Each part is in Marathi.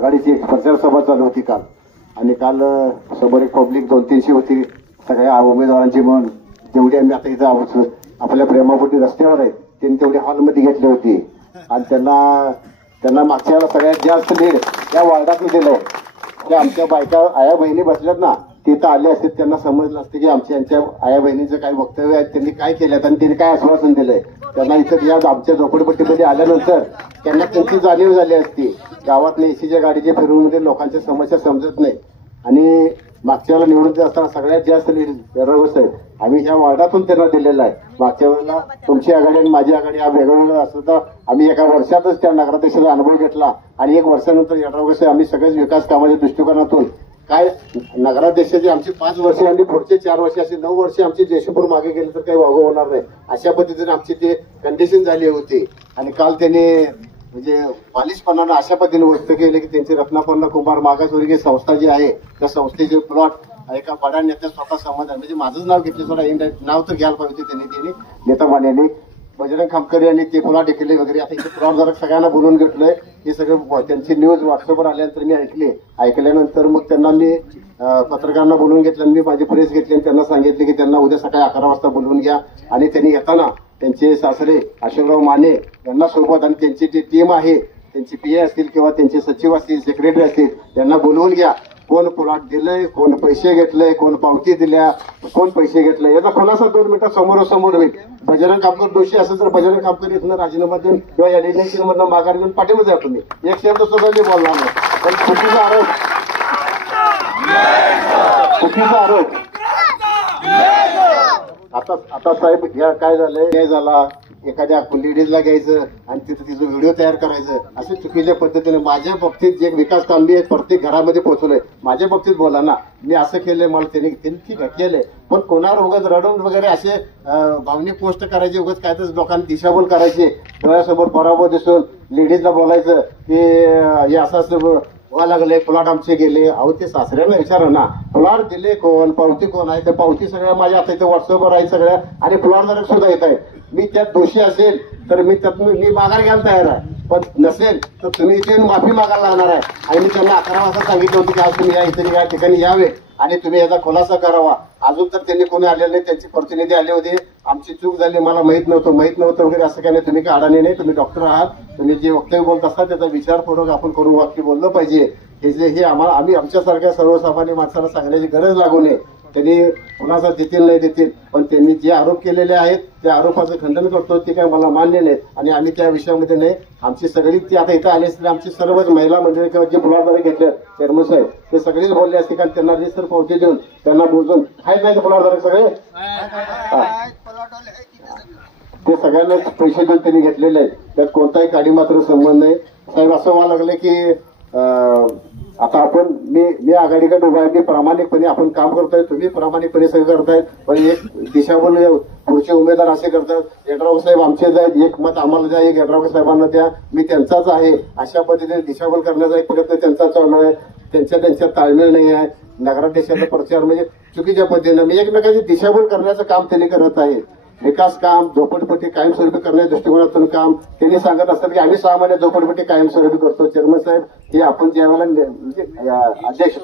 आघाडीची एक प्रचार सभा चालू होती काल, आणि काल समोर एक पब्लिक 200-300 होती. सगळ्या उमेदवारांची म्हणून जेवढी आम्ही आता इथं आहोत आपल्या प्रेमापोटी रस्त्यावर आहेत त्यांनी तेवढी हॉलमध्ये घेतली होती, आणि त्यांना मागच्या वेळेला सगळ्यात जास्त लीड त्या वार्डातून दिलंय. त्या आमच्या बायका आया बहिणी बसल्यात ना, तिथं आले असते त्यांना समजलं असतं की यांच्या आया बहिणीचं काय वक्तव्य आहे, त्यांनी काय केलं आणि त्यांनी काय आश्वासन दिलंय. त्यांना इथं या आमच्या झोपडपट्टीमध्ये आल्यानंतर त्यांना त्यांची जाणीव झाली असती. गावातल्या एसीच्या गाडीच्या फिरवूनमध्ये लोकांच्या समस्या समजत नाही, आणि मागच्या वेळेला निवडून देत असताना सगळ्यात जास्त लीड दरवर्ष आहे आम्ही ह्या वार्डातून त्यांना दिलेला आहे. मागच्या वेळेला तुमची आघाडी आणि माझी आघाडी हा वेगवेगळं असं तर आम्ही एका वर्षातच त्या नगराध्यक्षाचा अनुभव घेतला, आणि एक वर्षानंतर येणाऱ्या आम्ही सगळ्याच विकास कामाच्या दृष्टिकोनातून काय नगराध्यक्षाची आमची 5 वर्षे आणि पुढचे 4 वर्षे असे 9 वर्षे आमची जयशपूर मागे गेले तर काही वागव होणार नाही अशा पद्धतीने आमची ते कंडिशन झाली होती. आणि काल त्यांनी म्हणजे बालिशपणानं अशा पद्धतीने व्यक्त केले की त्यांची रत्नापर्णा कुंभार मागासवर्गीय संस्था जी आहे त्या संस्थेचे प्लॉट एका बड्या नेत्या स्वतः संबंध म्हणजे माझंच नाव घेतलं, थोडा नाव तर घ्यायला पाहिजे त्यांनी नेता मान्यांनी बजरंग खामकर यांनी ते प्लॉट ऐकले वगैरे. आता इथे प्लॉट जरा सगळ्यांना बोलून घेतलंय. हे सगळं त्यांची न्यूज व्हॉट्सअपवर आल्यानंतर मी ऐकल्यानंतर मग त्यांना मी पत्रकारांना बोलून घेतलं, मी माझी प्रेस घेतली आणि त्यांना सांगितले की त्यांना उद्या सकाळी 11 वाजता बोलवून घ्या, आणि त्यांनी येताना त्यांचे सासरे अशोकराव माने यांना सोबत आणि त्यांची जी टीम आहे त्यांची पीए असतील किंवा त्यांचे सचिव असतील सेक्रेटरी असतील त्यांना बोलवून घ्या. कोण प्लॉट दिलंय, कोण पैसे घेतलंय, कोण पावती दिल्या, कोण पैसे घेतलंय याचा खुलासा 2 मिनिटात समोरासमोर होईल. बजरंग खामकर दोषी असेल तर बजरंग खामकर इथनं राजीनामा देऊन किंवा या इलेक्शन मधनं माघार घेऊन पाठीमध्ये जा तुम्ही. एक शब्द सुद्धा मी बोलणार नाही. पण चुकीचा आरोप आता साहेब काय झालं एखाद्या लेडीजला घ्यायचं आणि तिचं व्हिडिओ तयार करायचं असं चुकीच्या पद्धतीने माझ्या बाबतीत जे विकास काम मी प्रत्येक घरामध्ये पोहोचलोय माझ्या बाबतीत बोला ना, मी असं केलंय मला त्यांनी ठीक आहे केलंय, पण कोणावर उगाच रडून वगैरे असे भावनिक पोस्ट करायचे, उगाच काय तर लोकांना दिशाभूल करायचे, डोळ्यासमोर पराभव दिसून लेडीजला बोलायचं की हे असं व्हायला लागले प्लॉट आमचे गेले. अहो ते सासऱ्यांना विचारा ना, प्लॉट दिले कोण, पावती कोण आहे, त्या पावती सगळ्या माझ्या आता इथे व्हॉट्सअपवर आहे सगळ्या, आणि प्लॉट धारक सुद्धा येत आहे. मी त्यात दोषी असेल तर मी माघार घ्यायला तयार आहे, पण नसेल तर तुम्ही इथे माफी मागायला लागणार आहे. आणि मी त्यांना 11 वाजता सांगितलं होतं की आज तुम्ही या इथे या ठिकाणी यावे आणि तुम्ही याचा खुलासा करावा. अजून तर त्यांनी कोणी आलेलं नाही, त्यांचे प्रतिनिधी आले होते, आमची चूक झाली, मला माहित नव्हतं वगैरे असं काही नाही. तुम्ही काय अडाणी नाही, तुम्ही डॉक्टर आहात, तुम्ही जे वक्तव्य बोलत असता त्याचा विचारपूर्वक आपण करून वाक्य बोललं पाहिजे. हे आम्ही आमच्यासारख्या सर्वसामान्य माणसाला सांगण्याची गरज लागू नये. त्यांनी कुणाचा देतील नाही देतील, पण त्यांनी जे आरोप केलेले आहेत त्या आरोपाचं खंडन करतो ते काय मला मान्य नाही, आणि आम्ही त्या विषयामध्ये नाही. आमची सगळी ती आता इथं आली असतील आमची सर्वच महिला मंडळी किंवा जे प्लॉटद्वारे घेतले चेअरमन साहेब ते सगळेच बोलले असते, कारण त्यांना रिसर पावती देऊन त्यांना बोलून आहेत नाही प्लॉटद्वारे सगळे ते सगळ्यांना पैसे देऊन त्यांनी घेतलेले आहेत, त्यात कोणताही काडी मात्र संबंध नाही. साहेब असं व्हायला लागलं की आता आपण मी आघाडीकडे उभा आहे, मी प्रामाणिकपणे आपण काम करतोय, तुम्ही प्रामाणिकपणे सगळं करतायत, पण एक दिशाभूल पुढचे उमेदवार असे करतात. यड्रावकर साहेब आमचेच आहेत, एक मत आम्हाला द्या, एक यड्रावकर साहेबांना द्या, मी त्यांचाच आहे, अशा पद्धतीने दिशाभूल करण्याचा एक प्रयत्न त्यांचा चालू आहे. त्यांच्या ताळमेळ नाही आहे. नगराध्यक्षाचा प्रचार म्हणजे चुकीच्या पद्धतीने मी एकमेकांची दिशाभूल करण्याचं काम त्यांनी करत आहे. विकास काम झोपडपट्टी कायमस्वरूपी करण्याच्या दृष्टिकोनातून काम त्यांनी सांगत असतात की आम्ही 6 महिने झोपडपट्टी कायमस्वरूपी करतो. चेअरमन साहेब हे आपण ज्या वेळेला अध्यक्ष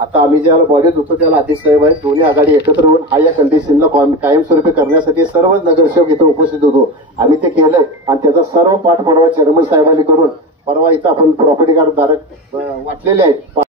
आता आम्ही ज्याला बॉडीत होतो त्याला अध्यक्ष साहेब आहेत, दोन्ही आघाडी एकत्र होऊन हा या कंडिशनला कायमस्वरूपी करण्यासाठी सर्वच नगरसेवक इथं उपस्थित होतो. आम्ही ते केलंय आणि त्याचा सर्व पाठपुरावा चेअरमन साहेबांनी करून परवा इथं आपण प्रॉपर्टी कार्ड धारक वाटलेले आहेत.